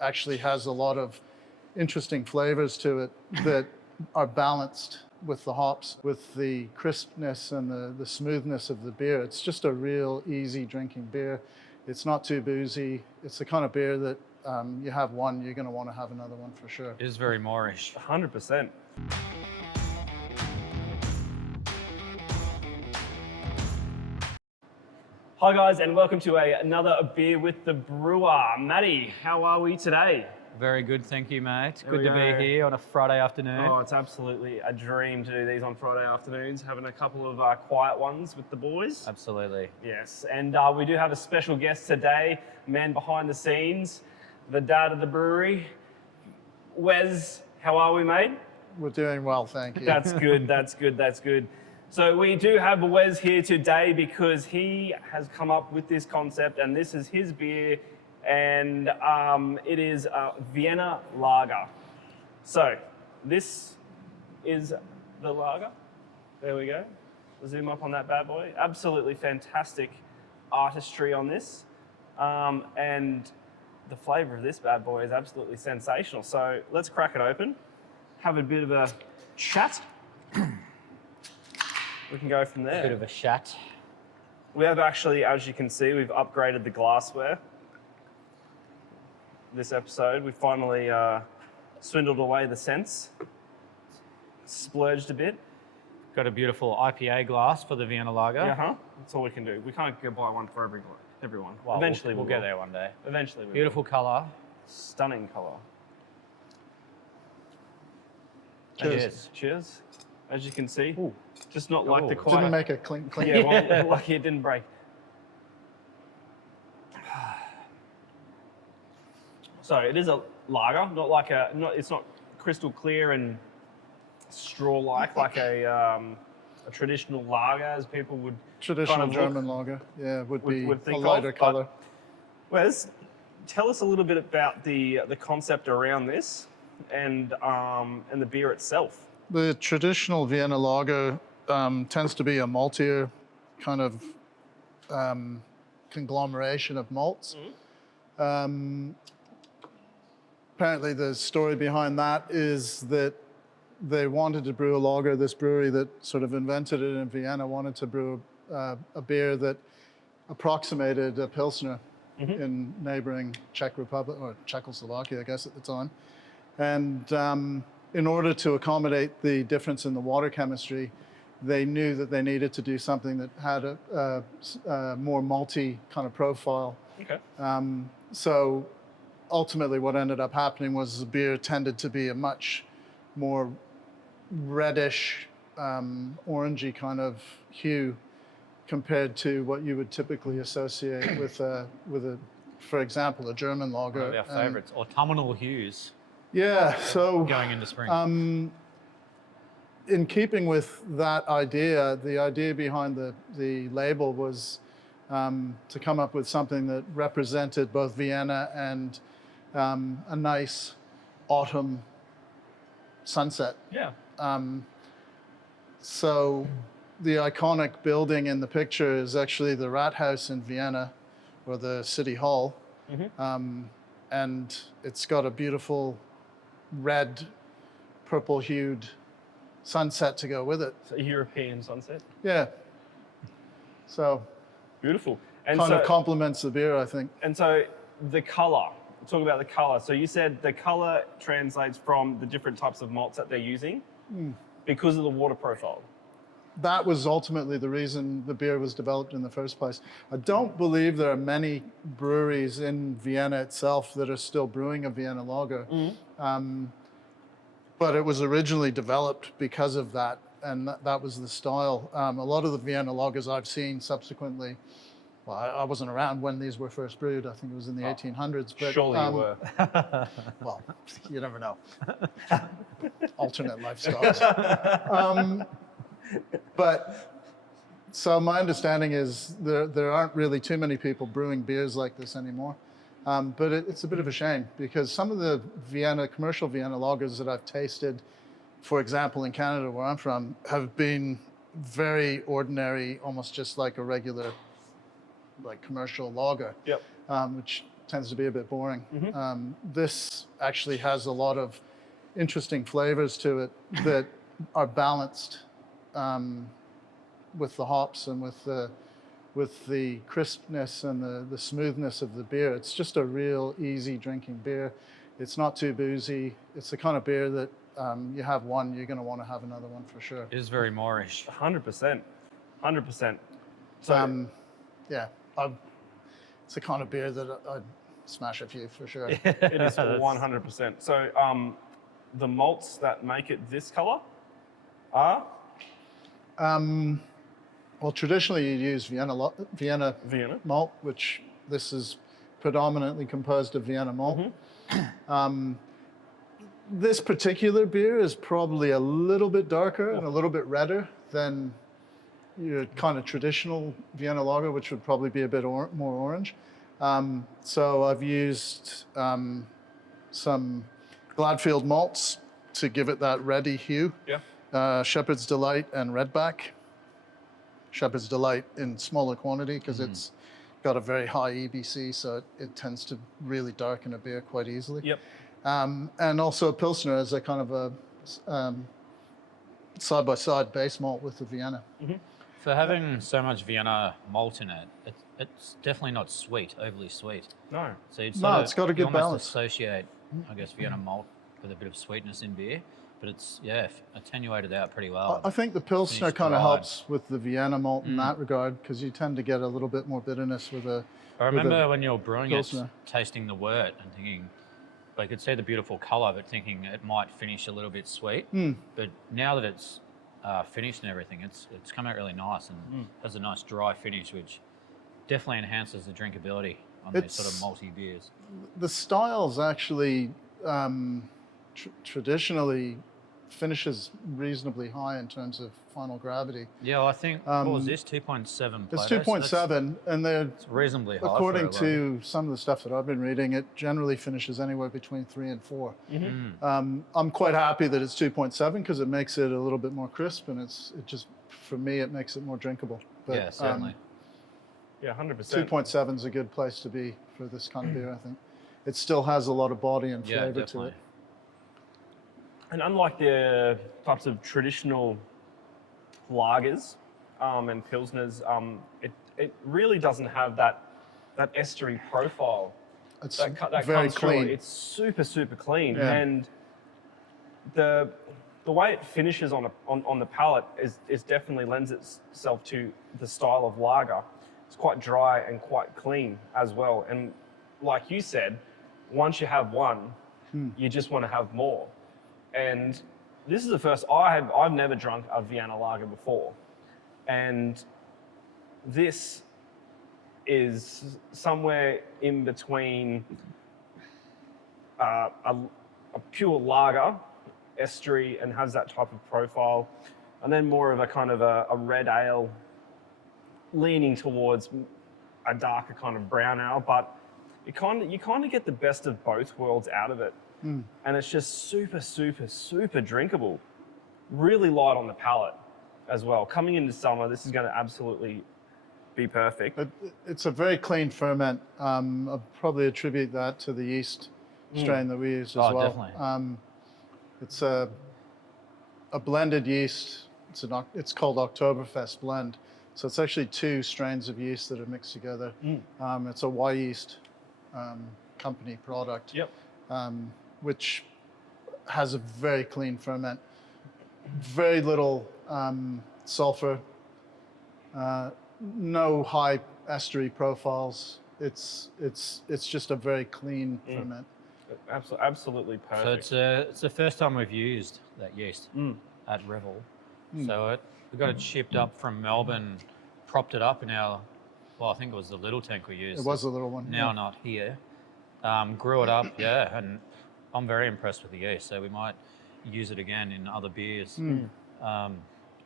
actually has a lot of interesting flavors to it that are balanced with the hops, with the crispness and the smoothness of the beer. It's just a real easy drinking beer. It's not too boozy. It's the kind of beer that you have one, you're going to want to have another one for sure. It is very moreish. 100%. Hi guys, and welcome to another Beer with the Brewer. Matty, how are we today? Very good, thank you, mate. There Good we to go. be here on a Friday afternoon. Oh, it's absolutely a dream to do these on Friday afternoons, having a couple of quiet ones with the boys. Absolutely. Yes, and we do have a special guest today, man behind the scenes, the dad of the brewery. Wes, how are we, mate? We're doing well, thank you. That's good, that's good, that's good. So we do have Wes here today because he has come up with this concept, and this is his beer, and it is Vienna Lager. So this is the lager. There we go. Zoom up on that bad boy. Absolutely fantastic artistry on this, and the flavour of this bad boy is absolutely sensational. So let's crack it open, have a bit of a chat. We can go from there. Bit of a chat. We have actually, as you can see, we've upgraded the glassware. This episode, we finally swindled away the scents, splurged a bit. Got a beautiful IPA glass for the Vienna Lager. That's all we can do. We can't go buy one for everyone. Well, Eventually we'll get there one day. Eventually we Beautiful colour. Stunning colour. Cheers. Cheers. As you can see, Ooh. just not like the Didn't quiet. make a clink clink. Yeah, well, lucky it didn't break. So it is a lager, not like it's not crystal clear and straw-like like a traditional lager, as people would Traditional kind of German lager, yeah, would be would a think lighter of, but- color. Wes, tell us a little bit about the concept around this and the beer itself. The traditional Vienna Lager tends to be a maltier kind of conglomeration of malts. Apparently the story behind that is that they wanted to brew a lager. This brewery that sort of invented it in Vienna wanted to brew a beer that approximated a Pilsner in neighboring Czech Republic, or Czechoslovakia, I guess at the time. And in order to accommodate the difference in the water chemistry, they knew that they needed to do something that had a more malty kind of profile. Okay. So ultimately what ended up happening was the beer tended to be a much more reddish, orangey kind of hue compared to what you would typically associate with a, for example, a German lager. One of our favourites, autumnal hues. Yeah, so Going into spring. in keeping with that idea, the idea behind the label was to come up with something that represented both Vienna and a nice autumn sunset. Yeah. So the iconic building in the picture is actually the Rathaus in Vienna, or the city hall. And it's got a beautiful red, purple hued sunset to go with it. So European sunset. Yeah. So Beautiful. And kind so, of complements the beer, I think. and so the color. Talk about the color. So you said the color translates from the different types of malts that they're using because of the water profile. That was ultimately the reason the beer was developed in the first place. I don't believe there are many breweries in Vienna itself that are still brewing a Vienna Lager. But it was originally developed because of that, and that was the style. A lot of the Vienna Lagers I've seen subsequently, well, I wasn't around when these were first brewed. I think it was in the 1800s. But, Surely you were. Well, you never know. Alternate lifestyles. But so my understanding is there aren't really too many people brewing beers like this anymore. But it's a bit of a shame because some of the commercial Vienna lagers that I've tasted, for example, in Canada where I'm from, have been very ordinary, almost just like a regular, like commercial lager. Yep. Which tends to be a bit boring. This actually has a lot of interesting flavors to it that are balanced with the hops and with the crispness and the smoothness of the beer. It's just a real easy drinking beer. It's not too boozy. It's the kind of beer that you have one, you're going to want to have another one for sure. It is very moreish. 100%. 100%. So, It's the kind of beer that I'd smash a few for sure. it is 100%. So, the malts that make it this color are? Well, traditionally you use Vienna malt, which this is predominantly composed of Vienna malt. This particular beer is probably a little bit darker and a little bit redder than your kind of traditional Vienna Lager, which would probably be a bit more orange. So I've used some Gladfield malts to give it that reddy hue. Yeah. Shepherd's Delight and Redback. Shepherd's Delight in smaller quantity because it's got a very high EBC, so it tends to really darken a beer quite easily. Yep. And also a Pilsner as a kind of a side-by-side base malt with the Vienna. For having so much Vienna malt in it, it's definitely not sweet, overly sweet. No. So you'd No, sort of, it's got a good you almost balance. associate, I guess, Vienna malt with a bit of sweetness in beer, but it's, attenuated out pretty well. I think the Pilsner Finished kind of dried. helps with the Vienna malt in that regard because you tend to get a little bit more bitterness with a. I remember when you were brewing it, Pilsner. tasting the wort and thinking, I could see the beautiful colour, but thinking it might finish a little bit sweet. But now that it's finished and everything, it's come out really nice and has a nice dry finish, which definitely enhances the drinkability on these sort of malty beers. The styles actually traditionally finishes reasonably high in terms of final gravity. Yeah, well, I think, what was this, 2.7 It's Plato? 2.7, and they're It's reasonably high. according for a lager. to some of the stuff that I've been reading, it generally finishes anywhere between 3 and 4. I'm quite happy that it's 2.7 because it makes it a little bit more crisp, and it just, for me, it makes it more drinkable. But, Yeah, certainly. Yeah, 100%. 2.7 is a good place to be for this kind of beer, I think. It still has a lot of body and Yeah, flavor to definitely. it. And unlike the types of traditional lagers and pilsners, it really doesn't have that estery profile. It's that very comes through. clean. It's super clean, Yeah. and the way it finishes on the palate is definitely lends itself to the style of lager. It's quite dry and quite clean as well. And like you said, once you have one, you just want to have more. And this is the first I've never drunk a Vienna Lager before, and this is somewhere in between a pure lager, estery, and has that type of profile, and then more of a kind of a red ale, leaning towards a darker kind of brown ale, but you kind of get the best of both worlds out of it. And it's just super drinkable. Really light on the palate as well. Coming into summer, this is going to absolutely be perfect. It's a very clean ferment. I'll probably attribute that to the yeast strain that we use as well. Definitely. It's a blended yeast. It's called Oktoberfest blend. So it's actually 2 strains of yeast that are mixed together. It's a Y yeast company product. Yep. Which has a very clean ferment, very little sulfur, no high estery profiles. It's just a very clean ferment. Absolutely perfect. So it's the first time we've used that yeast at Revel. So we got it shipped up from Melbourne, propped it up in our, I think it was the little tank we used. It was a little one. Now not here. Grew it up, and I'm very impressed with the yeast, so we might use it again in other beers. It'll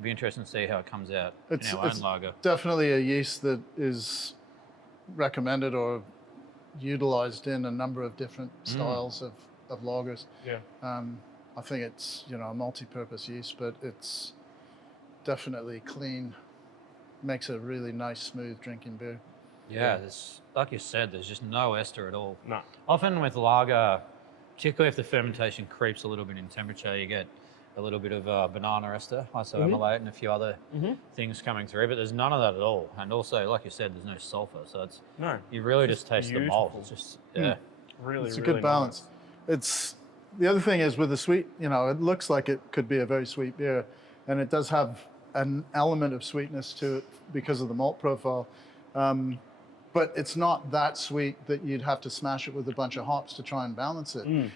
be interesting to see how it comes out in our own lager. Definitely a yeast that is recommended or utilized in a number of different styles of lagers. Yeah. I think it's a multi-purpose yeast, but it's definitely clean. Makes a really nice, smooth drinking beer. Yeah, there's, like you said, there's just no ester at all. No. Often with lager, particularly if the fermentation creeps a little bit in temperature, you get a little bit of banana ester, isoamylate, and a few other things coming through, but there's none of that at all. And also, like you said, there's no sulfur, so it's you really just taste the malt. It's just Really, It's a really good balance. It's the other thing is with the sweet, it looks like it could be a very sweet beer, and it does have an element of sweetness to it because of the malt profile. But it's not that sweet that you'd have to smash it with a bunch of hops to try and balance it.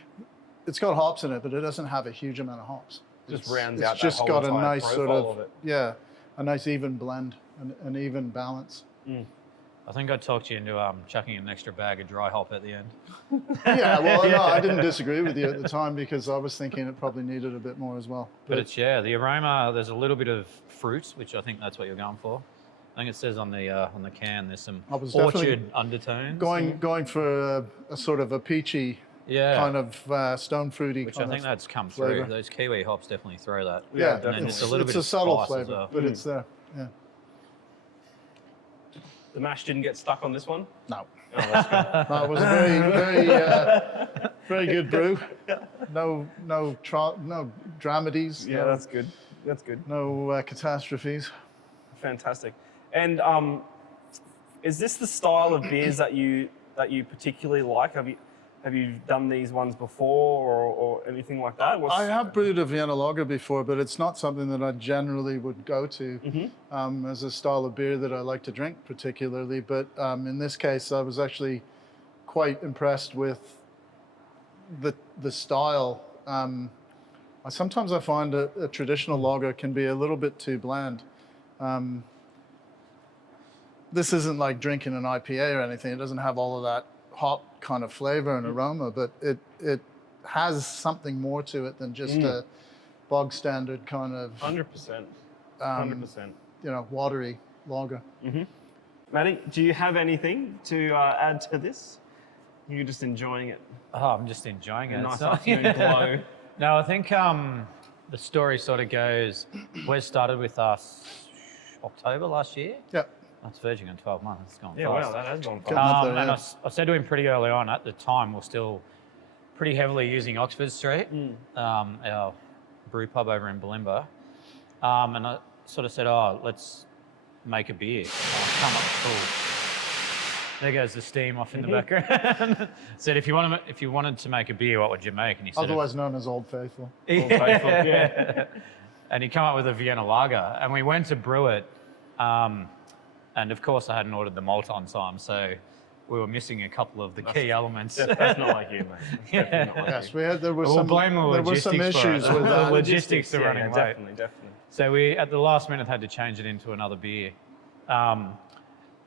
It's got hops in it, but it doesn't have a huge amount of hops. Just rounds out It's just that whole got a entire nice sort profile of, it. a nice even blend, an even balance. I think I talked you into chucking an extra bag of dry hop at the end. Yeah, well, no, I didn't disagree with you at the time because I was thinking it probably needed a bit more as well. But it's, the aroma, there's a little bit of fruit, which I think that's what you're going for. I think it says on the can there's some I was orchard undertones. going for a sort of a peachy kind of stone fruity which kind I think of that's come flavor. through. Those kiwi hops definitely throw that. Yeah, And then definitely. just a little bit a of subtle spice as flavor, well. but it's there. Yeah. The mash didn't get stuck on this one? No. Oh, that's good. No, it was a very good brew. No dramedies. Yeah, that's good. That's good. No catastrophes. Fantastic. And is this the style of beers that you particularly like? Have you done these ones before or anything like that? I have brewed a Vienna Lager before, but it's not something that I generally would go to as a style of beer that I like to drink particularly. But in this case, I was actually quite impressed with the style. Sometimes I find a traditional lager can be a little bit too bland. This isn't like drinking an IPA or anything. It doesn't have all of that hop kind of flavor and aroma, but it has something more to it than just a bog standard kind of 100%. 100%. Watery lager. Matty, do you have anything to add to this? You're just enjoying it. Oh, I'm just enjoying it. Nice So- afternoon glow. No, I think the story sort of goes, Wes started with us October last year. Yep. That's verging on 12 months. It's gone Yeah, fast. wow, that has gone Good. fast. There, And yeah. I said to him pretty early on, at the time, we're still pretty heavily using Oxford Street, our brew pub over in Bulimba. And I sort of said, let's make a beer. Come up cool. There goes the steam off in the background. Said, if you wanted to make a beer, what would you make? And he said, Otherwise known as Old Faithful. Old Faithful, yeah. And he come up with a Vienna Lager, and we went to brew it. And of course, I hadn't ordered the malt on time, so we were missing a couple of the key elements. That's not like you, mate. That's definitely not like Yes, there were We'll some blame the issues logistics for it. with The that. logistics are yeah, running late. definitely. So we, at the last minute, had to change it into another beer.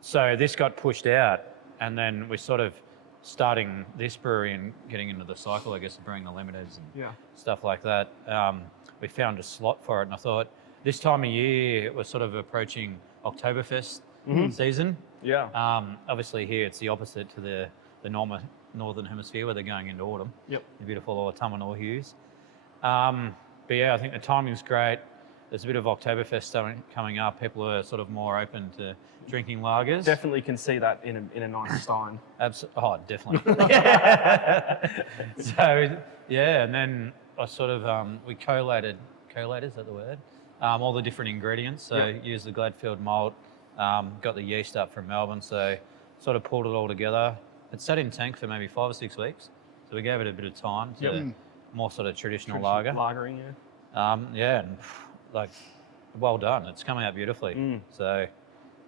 So this got pushed out, and then we're sort of starting this brewery and getting into the cycle, I guess, of brewing the limiteds and stuff like that. We found a slot for it, and I thought this time of year we're sort of approaching Oktoberfest season. Yeah. Obviously here it's the opposite to the northern hemisphere where they're going into autumn. Yep. The beautiful autumnal hues. But yeah, I think the timing's great. There's a bit of Oktoberfest coming up. People are sort of more open to drinking lagers. Definitely can see that in a nice stein. Oh, definitely. So yeah, and then I sort of we collated, is that the word? All the different ingredients. So used the Gladfield malt, got the yeast up from Melbourne, so sort of pulled it all together. It sat in tank for maybe 5 or 6 weeks, so we gave it a bit of time to more sort of traditional lager. Lagering, yeah. Yeah, and like well done. It's coming out beautifully. So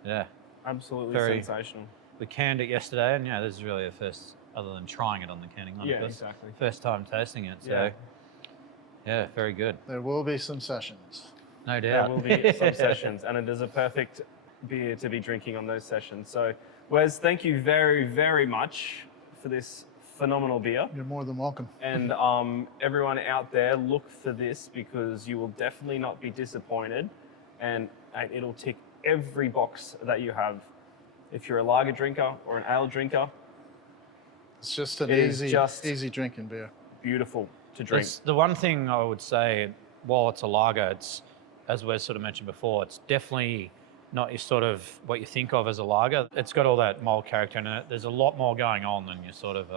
yeah, Absolutely Very- sensational. we canned it yesterday, and this is really the first, other than trying it on the canning line, Yeah, of course, exactly. first time tasting it. So Yeah. yeah, very good, There will be some sessions. no There doubt. will be some sessions, and it is a perfect beer to be drinking on those sessions. So, Wes, thank you very, very much for this phenomenal beer. You're more than welcome. And everyone out there, look for this because you will definitely not be disappointed, and it'll tick every box that you have. If you're a lager drinker or an ale drinker, It's just an It is easy, just- easy drinking beer. beautiful to drink. It's the one thing I would say, while it's a lager, it's, as Wes sort of mentioned before, it's definitely not your sort of what you think of as a lager. It's got all that malt character in it. There's a lot more going on than your sort of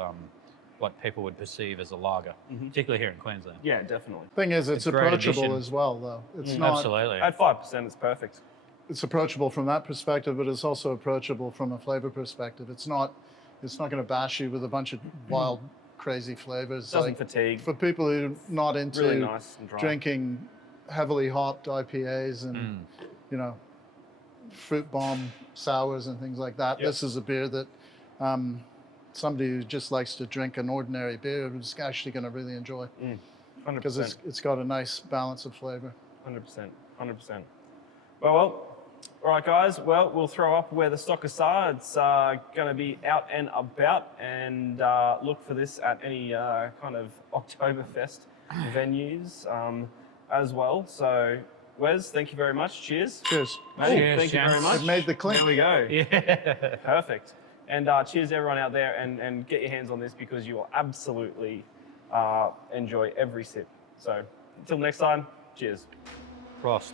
what people would perceive as a lager, particularly here in Queensland. Yeah, definitely. Thing is, it's a great approachable addition. as well, though. It's not. Absolutely. At 5%, it's perfect. It's approachable from that perspective, but it's also approachable from a flavor perspective. It's not going to bash you with a bunch of wild, crazy flavors. Doesn't fatigue. For people who are not into Really nice and dry. drinking heavily hopped IPAs and you know, fruit bomb sours and things like that, this is a beer that somebody who just likes to drink an ordinary beer is actually going to really enjoy 100%. because it's got a nice balance of flavor. 100%. Well, all right, guys. Well, we'll throw up where the stock asides are going to be out and about, and look for this at any kind of Oktoberfest venues as well. So, Wes, thank you very much. Cheers. Cheers. Matty, Cheers, thank you very gents. much. It made the clink. There we go. Yeah. Perfect. And cheers everyone out there, and get your hands on this because you will absolutely enjoy every sip. So, until next time, cheers. Prost.